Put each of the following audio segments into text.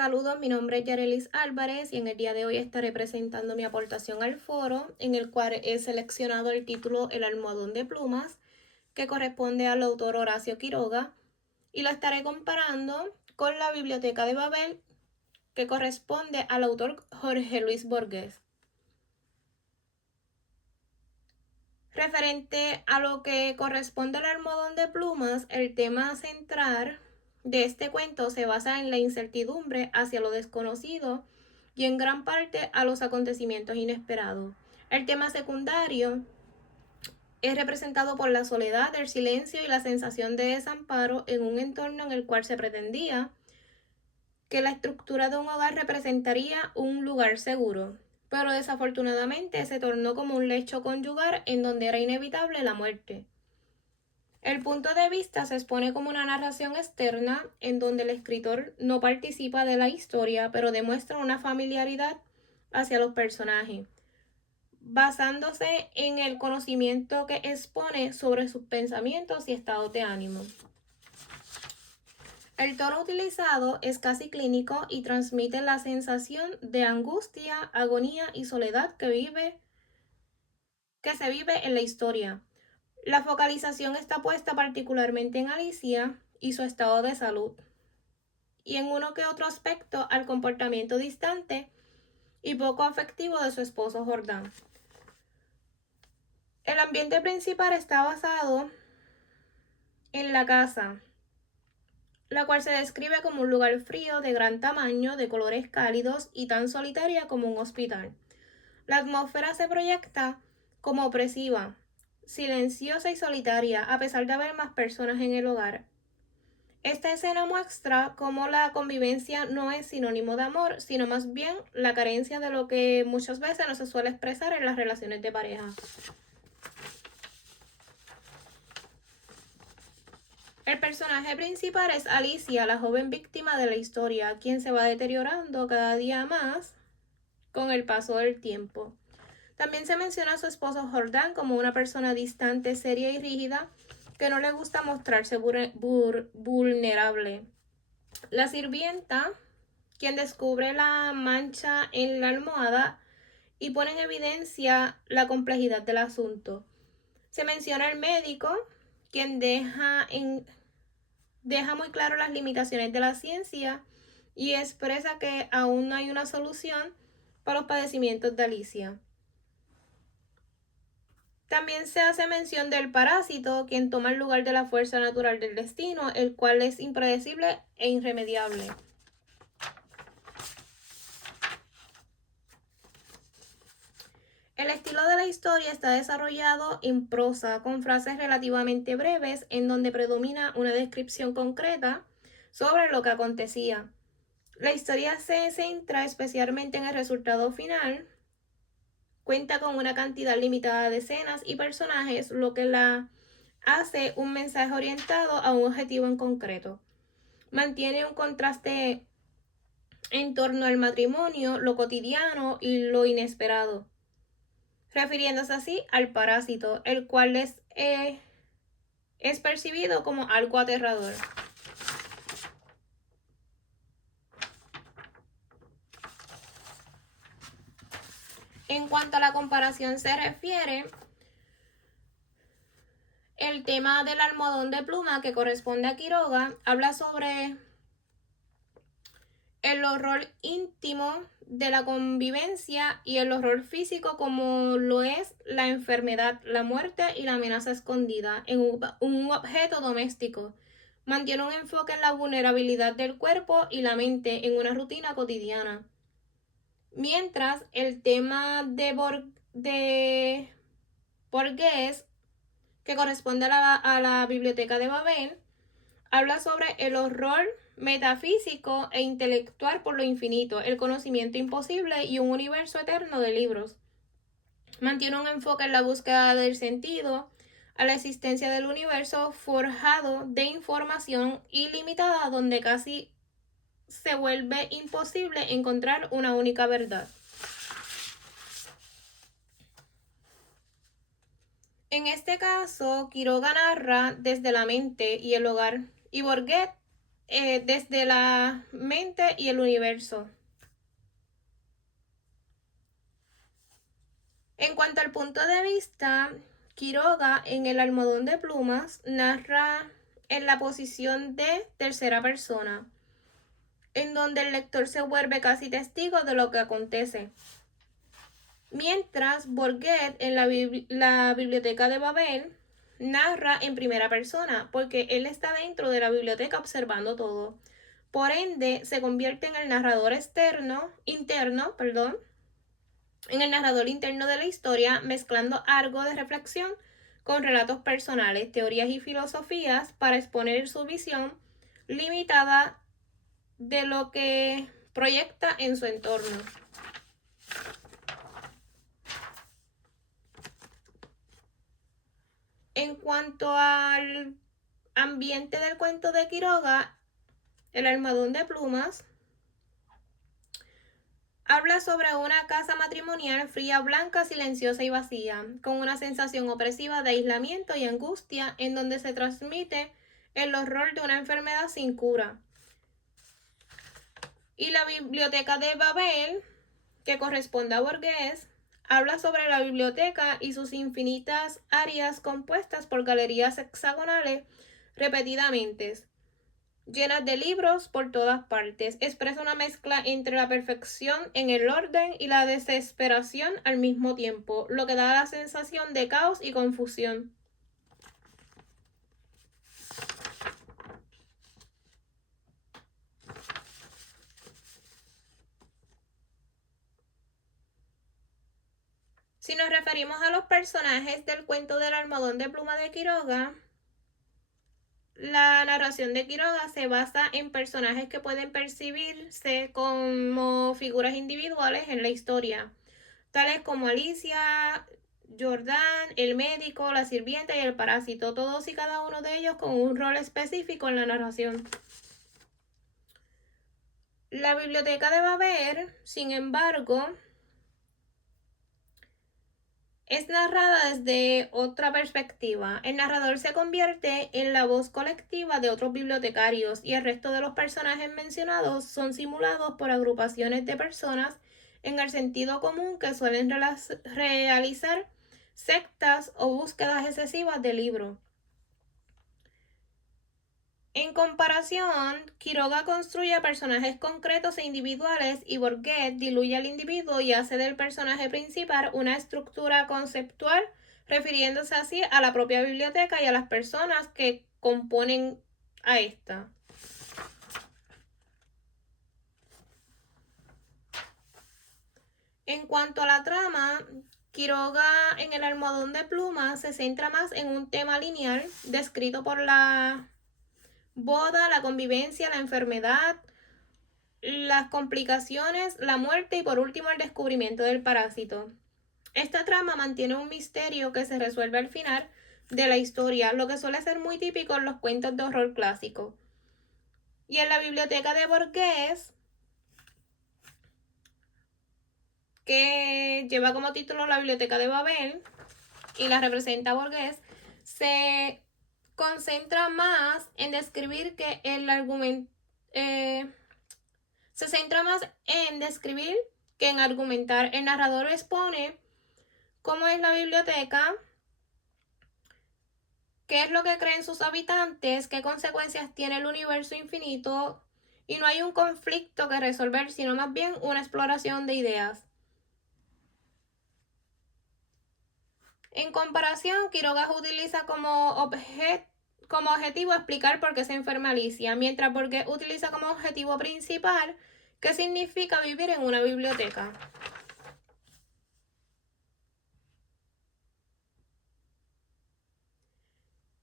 Saludos, mi nombre es Yarelis Álvarez y en el día de hoy estaré presentando mi aportación al foro, en el cual he seleccionado el título El almohadón de plumas, que corresponde al autor Horacio Quiroga, y lo estaré comparando con la Biblioteca de Babel, que corresponde al autor Jorge Luis Borges. Referente a lo que corresponde al almohadón de plumas, el tema central de este cuento se basa en la incertidumbre hacia lo desconocido y en gran parte a los acontecimientos inesperados. El tema secundario es representado por la soledad, el silencio y la sensación de desamparo en un entorno en el cual se pretendía que la estructura de un hogar representaría un lugar seguro, pero desafortunadamente se tornó como un lecho conyugal en donde era inevitable la muerte. El punto de vista se expone como una narración externa en donde el escritor no participa de la historia, pero demuestra una familiaridad hacia los personajes, basándose en el conocimiento que expone sobre sus pensamientos y estados de ánimo. El tono utilizado es casi clínico y transmite la sensación de angustia, agonía y soledad que se vive en la historia. La focalización está puesta particularmente en Alicia y su estado de salud, y en uno que otro aspecto al comportamiento distante y poco afectivo de su esposo Jordán. El ambiente principal está basado en la casa, la cual se describe como un lugar frío, de gran tamaño, de colores cálidos y tan solitaria como un hospital. La atmósfera se proyecta como opresiva, silenciosa y solitaria, a pesar de haber más personas en el hogar. Esta escena muestra cómo la convivencia no es sinónimo de amor, sino más bien la carencia de lo que muchas veces no se suele expresar en las relaciones de pareja. El personaje principal es Alicia, la joven víctima de la historia, quien se va deteriorando cada día más con el paso del tiempo. También se menciona a su esposo Jordán como una persona distante, seria y rígida, que no le gusta mostrarse vulnerable. La sirvienta, quien descubre la mancha en la almohada y pone en evidencia la complejidad del asunto. Se menciona el médico, quien deja muy claro las limitaciones de la ciencia y expresa que aún no hay una solución para los padecimientos de Alicia. También se hace mención del parásito, quien toma el lugar de la fuerza natural del destino, el cual es impredecible e irremediable. El estilo de la historia está desarrollado en prosa, con frases relativamente breves, en donde predomina una descripción concreta sobre lo que acontecía. La historia se centra especialmente en el resultado final, cuenta con una cantidad limitada de escenas y personajes, lo que la hace un mensaje orientado a un objetivo en concreto. Mantiene un contraste en torno al matrimonio, lo cotidiano y lo inesperado, refiriéndose así al parásito, el cual es percibido como algo aterrador. En cuanto a la comparación se refiere, el tema del almohadón de pluma, que corresponde a Quiroga, habla sobre el horror íntimo de la convivencia y el horror físico, como lo es la enfermedad, la muerte y la amenaza escondida en un objeto doméstico. Mantiene un enfoque en la vulnerabilidad del cuerpo y la mente en una rutina cotidiana. Mientras el tema de Borges, que corresponde a la Biblioteca de Babel, habla sobre el horror metafísico e intelectual por lo infinito, el conocimiento imposible y un universo eterno de libros. Mantiene un enfoque en la búsqueda del sentido, a la existencia del universo forjado de información ilimitada, donde casi se vuelve imposible encontrar una única verdad. En este caso, Quiroga narra desde la mente y el hogar, y Borges desde la mente y el universo. En cuanto al punto de vista, Quiroga en El almohadón de plumas narra en la posición de tercera persona, en donde el lector se vuelve casi testigo de lo que acontece. Mientras Borget en la Biblioteca de Babel narra en primera persona, porque él está dentro de la biblioteca observando todo. Por ende, se convierte en el narrador interno, en el narrador interno de la historia, mezclando algo de reflexión con relatos personales, teorías y filosofías para exponer su visión limitada de lo que proyecta en su entorno. En cuanto al ambiente del cuento de Quiroga, El almohadón de plumas habla sobre una casa matrimonial fría, blanca, silenciosa y vacía, con una sensación opresiva de aislamiento y angustia, en donde se transmite el horror de una enfermedad sin cura. Y la Biblioteca de Babel, que corresponde a Borges, habla sobre la biblioteca y sus infinitas áreas compuestas por galerías hexagonales repetidamente, llenas de libros por todas partes. Expresa una mezcla entre la perfección en el orden y la desesperación al mismo tiempo, lo que da la sensación de caos y confusión. Si nos referimos a los personajes del cuento del almohadón de pluma de Quiroga, la narración de Quiroga se basa en personajes que pueden percibirse como figuras individuales en la historia, tales como Alicia, Jordán, el médico, la sirvienta y el parásito, todos y cada uno de ellos con un rol específico en la narración. La Biblioteca de Babel, sin embargo, es narrada desde otra perspectiva. El narrador se convierte en la voz colectiva de otros bibliotecarios y el resto de los personajes mencionados son simulados por agrupaciones de personas en el sentido común que suelen realizar sectas o búsquedas excesivas de libros. En comparación, Quiroga construye personajes concretos e individuales y Borget diluye al individuo y hace del personaje principal una estructura conceptual, refiriéndose así a la propia biblioteca y a las personas que componen a esta. En cuanto a la trama, Quiroga en El almohadón de pluma se centra más en un tema lineal descrito por la boda, la convivencia, la enfermedad, las complicaciones, la muerte y por último el descubrimiento del parásito. Esta trama mantiene un misterio que se resuelve al final de la historia, lo que suele ser muy típico en los cuentos de horror clásicos. Y en la biblioteca de Borges, que lleva como título La Biblioteca de Babel y la representa Borges, se concentra más en describir que el argumento se centra más en describir que en argumentar. El narrador expone cómo es la biblioteca, qué es lo que creen sus habitantes, qué consecuencias tiene el universo infinito, y no hay un conflicto que resolver, sino más bien una exploración de ideas. En comparación, Quiroga utiliza como objetivo explicar por qué se enferma Alicia, mientras porque utiliza como objetivo principal qué significa vivir en una biblioteca.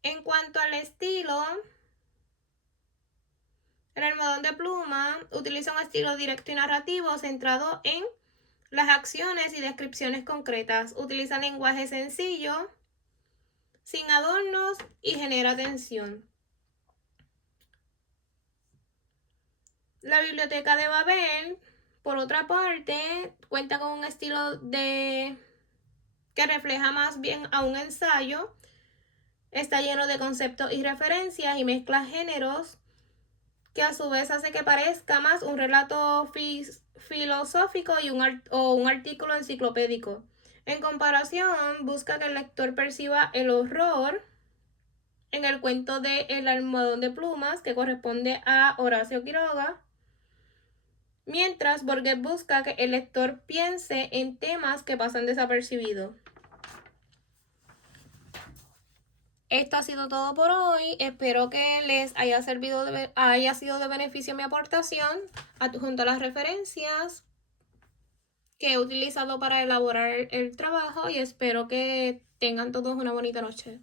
En cuanto al estilo, El almohadón de pluma utiliza un estilo directo y narrativo centrado en las acciones y descripciones concretas. Utiliza lenguaje sencillo, sin adornos y genera tensión. La Biblioteca de Babel, por otra parte, cuenta con un estilo que refleja más bien a un ensayo. Está lleno de conceptos y referencias y mezcla géneros que a su vez hace que parezca más un relato filosófico o un artículo enciclopédico. En comparación, busca que el lector perciba el horror en el cuento de El almohadón de plumas, que corresponde a Horacio Quiroga, mientras Borges busca que el lector piense en temas que pasan desapercibidos. Esto ha sido todo por hoy. Espero que les haya sido de beneficio mi aportación, junto a las referencias que he utilizado para elaborar el trabajo, y espero que tengan todos una bonita noche.